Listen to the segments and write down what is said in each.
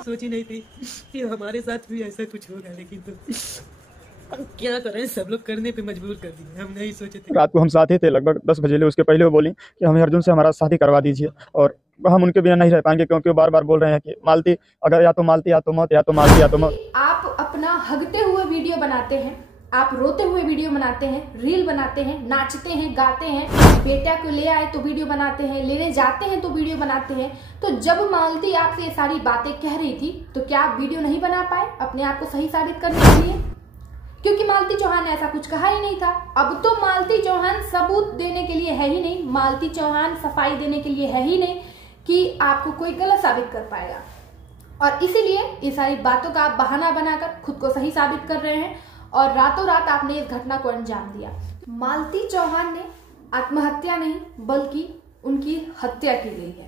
सोची नहीं थी कि हमारे साथ भी ऐसा कुछ होगा, लेकिन तो क्या करें, सब लोग करने पे मजबूर कर दिए। हम नहीं सोचे थे। रात को हम साथ ही थे, लगभग 10 बजे। उसके पहले वो बोली कि हमें अर्जुन से हमारा शादी करवा दीजिए और हम उनके बिना नहीं रह पाएंगे, क्योंकि वो बार बार बोल रहे हैं कि मालती अगर या तो मालती या तो मौत, या तो मालती या तो मौत। आप अपना हगते हुए वीडियो बनाते हैं, आप रोते हुए वीडियो बनाते हैं, रील बनाते हैं, नाचते हैं, गाते हैं, बेटा को ले आए तो वीडियो बनाते हैं, लेने जाते हैं तो वीडियो बनाते हैं। तो जब मालती आपसे ये सारी बातें कह रही थी तो क्या आप वीडियो नहीं बना पाए अपने आप को सही साबित करने के लिए? क्योंकि मालती चौहान ने ऐसा कुछ कहा ही नहीं था। अब तो मालती चौहान सबूत देने के लिए है ही नहीं, मालती चौहान सफाई देने के लिए है ही नहीं कि आपको कोई गलत साबित कर पाएगा। और इसीलिए ये सारी बातों का आप बहाना बनाकर खुद को सही साबित कर रहे हैं और रातों रात आपने इस घटना को अंजाम दिया। मालती चौहान ने आत्महत्या नहीं बल्कि उनकी हत्या की गई है।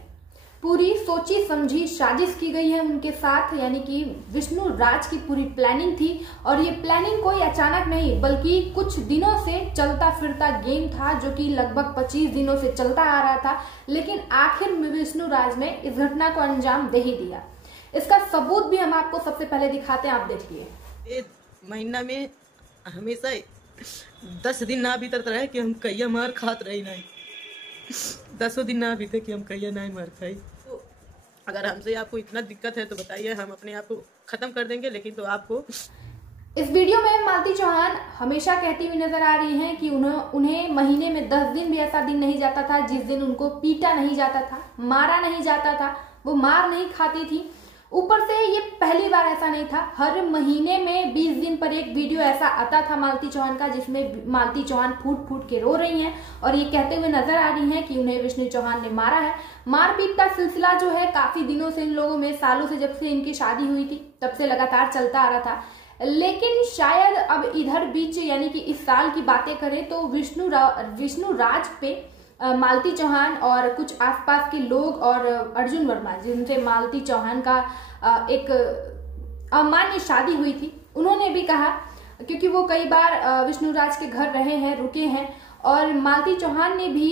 पूरी सोची समझी साजिश की गई है उनके साथ, यानी कि विष्णु राज की पूरी प्लानिंग थी। और ये प्लानिंग कोई अचानक नहीं बल्कि कुछ दिनों से चलता फिरता गेम था, जो कि लगभग 25 दिनों से चलता आ रहा था। लेकिन आखिर में विष्णु राज ने इस घटना को अंजाम दे ही दिया। इसका सबूत भी हम आपको सबसे पहले दिखाते हैं, आप देखिए। एक महीना में हमेशा 10 दिन ना भीतर रहे कि हम कैया मार खात रही नहीं, 10 दिन ना बीते कि हम कैया नहीं मार खाई। तो अगर हमसे आपको इतना दिक्कत है तो बताइए, हम अपने आप को खत्म कर देंगे। लेकिन तो आपको इस वीडियो में मालती चौहान हमेशा कहती हुई नजर आ रही हैं कि उन्हें महीने में 10 दिन भी ऐसा दिन नहीं जाता था जिस दिन उनको पीटा नहीं जाता था, मारा नहीं जाता था, वो मार नहीं खाती थी। ऊपर से ये पहली बार ऐसा नहीं था, हर महीने में 20 दिन पर एक वीडियो ऐसा आता था मालती चौहान का, जिसमें मालती चौहान फूट फूट के रो रही हैं और ये कहते हुए नजर आ रही हैं कि उन्हें विष्णु चौहान ने मारा है। मारपीट का सिलसिला जो है काफी दिनों से इन लोगों में, सालों से, जब से इनकी शादी हुई थी तब से लगातार चलता आ रहा था। लेकिन शायद अब इधर बीच यानी कि इस साल की बातें करें तो विष्णु राज पे मालती चौहान और कुछ आसपास के लोग और अर्जुन वर्मा, जिनसे मालती चौहान का एक अमान्य शादी हुई थी, उन्होंने भी कहा, क्योंकि वो कई बार विष्णु राज के घर रहे हैं, रुके हैं, और मालती चौहान ने भी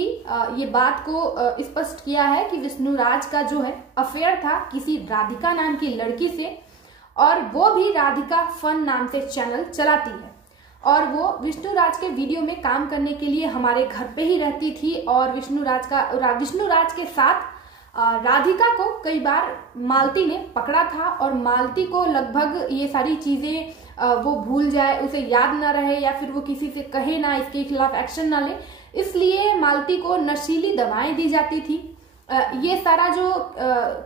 ये बात को स्पष्ट किया है कि विष्णु राज का जो है अफेयर था किसी राधिका नाम की लड़की से, और वो भी राधिका फन नाम से चैनल चलाती है और वो विष्णु राज के वीडियो में काम करने के लिए हमारे घर पे ही रहती थी। और विष्णु राज के साथ राधिका को कई बार मालती ने पकड़ा था और मालती को लगभग ये सारी चीजें वो भूल जाए, उसे याद ना रहे, या फिर वो किसी से कहे ना, इसके खिलाफ एक्शन ना ले, इसलिए मालती को नशीली दवाएं दी जाती थी। ये सारा जो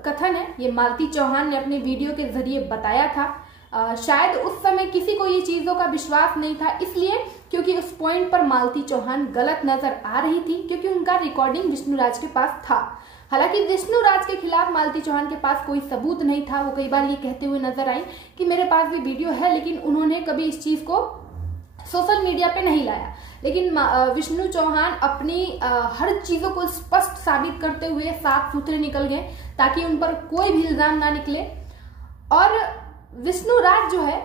कथन है ये मालती चौहान ने अपने वीडियो के जरिए बताया था। शायद उस समय किसी को ये चीजों का विश्वास नहीं था, इसलिए क्योंकि उस पॉइंट पर मालती चौहान गलत नजर आ रही थी, क्योंकि उनका रिकॉर्डिंग विष्णु राज के पास था। हालांकि विष्णु राज के खिलाफ मालती चौहान के पास कोई सबूत नहीं था। वो कई बार ये कहते हुए नजर आई कि मेरे पास भी वीडियो है, लेकिन उन्होंने कभी इस चीज को सोशल मीडिया पे नहीं लाया। लेकिन विष्णु चौहान अपनी हर चीजों को स्पष्ट साबित करते हुए साफ सुथरे निकल गए ताकि उन पर कोई भी इल्जाम ना निकले। और विष्णु राज जो है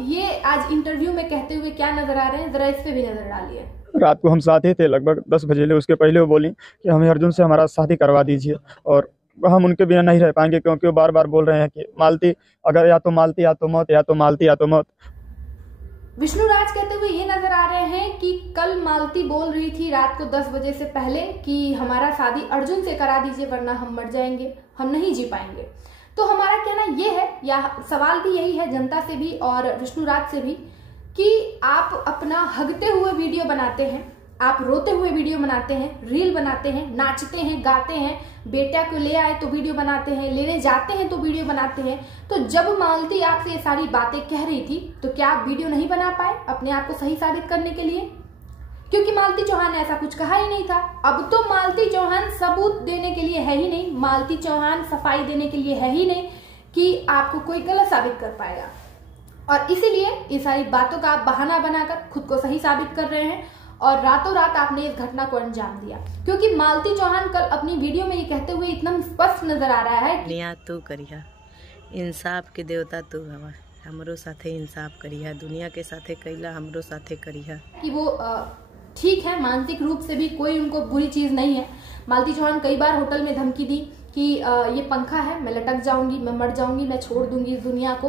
ये आज इंटरव्यू में कहते हुए क्या नजर आ रहे हैं, जरा इस पे भी नजर डालिए। रात को हम साथ ही थे, लगभग 10 बजे। उसके पहले वो बोली कि हमें अर्जुन से हमारा शादी करवा दीजिए और हम उनके बिना नहीं रह पाएंगे, क्योंकि वो बार बार बोल रहे हैं कि मालती अगर या तो मालती या तो मौत, या तो मालती या तो मौत। विष्णु राज कहते हुए ये नजर आ रहे हैं कि कल मालती बोल रही थी रात को 10 बजे से पहले कि हमारा शादी अर्जुन से करा दीजिए वरना हम मर जाएंगे, हम नहीं जी पाएंगे। तो हमारा कहना ये है, या सवाल भी यही है जनता से भी और विष्णु राज से भी, कि आप अपना हगते हुए वीडियो बनाते हैं, आप रोते हुए वीडियो बनाते हैं, रील बनाते हैं, नाचते हैं, गाते हैं, बेटा को ले आए तो वीडियो बनाते हैं, लेने जाते हैं तो वीडियो बनाते हैं। तो जब मालती आपसे ये सारी बातें कह रही थी तो क्या आप वीडियो नहीं बना पाए अपने आप को सही साबित करने के लिए? क्योंकि मालती चौहान ने ऐसा कुछ कहा ही नहीं था। अब तो मालती चौहान सबूत देने के लिए है ही नहीं, मालती चौहान सफाई देने के लिए है ही नहीं कि आपको कोई गलत साबित कर पाएगा। और इसीलिए ये सारी बातों का आप बहाना बनाकर खुद को सही साबित कर रहे हैं और रातों रात आपने इस घटना को अंजाम दिया। क्योंकि मालती चौहान कल अपनी वीडियो में ये कहते हुए इतना स्पष्ट नजर आ रहा है कि तू करिया, इंसाफ के देवता तू हवा, हमरो साथे इंसाफ करिहा, दुनिया के साथे कैला हमरो साथे करिहा। कि वो ठीक है, मानसिक रूप से भी कोई उनको बुरी चीज नहीं है। मालती चौहान कई बार होटल में धमकी दी कि ये पंखा है, मैं लटक जाऊंगी, मैं मर जाऊंगी, मैं छोड़ दूंगी इस दुनिया को,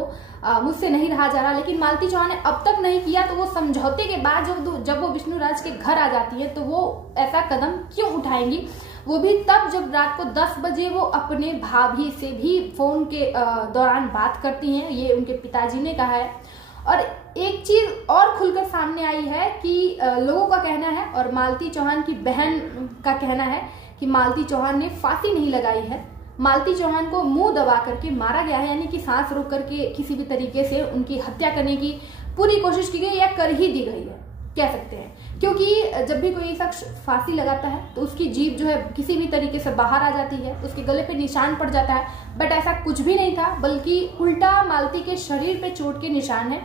मुझसे नहीं रहा जा रहा। लेकिन मालती चौहान ने अब तक नहीं किया, तो वो समझौते के बाद जब वो विष्णु राज के घर आ जाती है तो वो ऐसा कदम क्यों उठाएंगी? वो भी तब जब रात को 10 बजे वो अपने भाभी से भी फोन के दौरान बात करती हैं, ये उनके पिताजी ने कहा है। और एक चीज और खुलकर सामने आई है कि लोगों का कहना है और मालती चौहान की बहन का कहना है कि मालती चौहान ने फांसी नहीं लगाई है, मालती चौहान को मुंह दबा करके मारा गया है, यानी कि सांस रोक करके किसी भी तरीके से उनकी हत्या करने की पूरी कोशिश की गई या कर ही दी गई है, कह सकते हैं। क्योंकि जब भी कोई शख्स फांसी लगाता है तो उसकी जीभ जो है किसी भी तरीके से बाहर आ जाती है, उसके गले पे निशान पड़ जाता है, बट ऐसा कुछ भी नहीं था, बल्कि उल्टा मालती के शरीर पे चोट के निशान है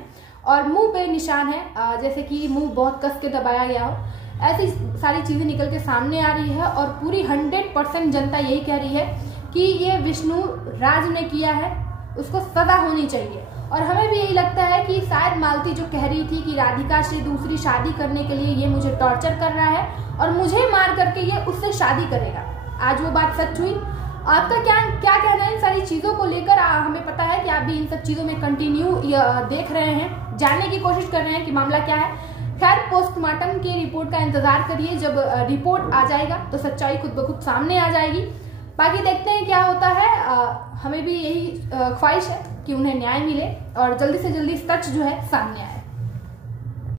और मुंह पे निशान है, जैसे कि मुंह बहुत कस के दबाया गया हो। ऐसी सारी चीजें निकल के सामने आ रही है और पूरी 100% जनता यही कह रही है कि ये विष्णु राज ने किया है, उसको सजा होनी चाहिए। और हमें भी यही लगता है कि शायद मालती जो कह रही थी कि राधिका से दूसरी शादी करने के लिए ये मुझे टॉर्चर कर रहा है और मुझे मार करके ये उससे शादी करेगा, आज वो बात सच हुई। आपका क्या कहना है इन सारी चीजों को लेकर? हमें पता है कि आप भी इन सब चीजों में कंटिन्यू देख रहे हैं, जानने की कोशिश कर रहे हैं कि मामला क्या है। खैर, पोस्टमार्टम की रिपोर्ट का इंतजार करिए, जब रिपोर्ट आ जाएगा तो सच्चाई खुद ब खुद सामने आ जाएगी। बाकी देखते हैं क्या होता है। हमें भी यही ख्वाहिश है कि उन्हें न्याय मिले और जल्दी से जल्दी सच जो है सामने आए।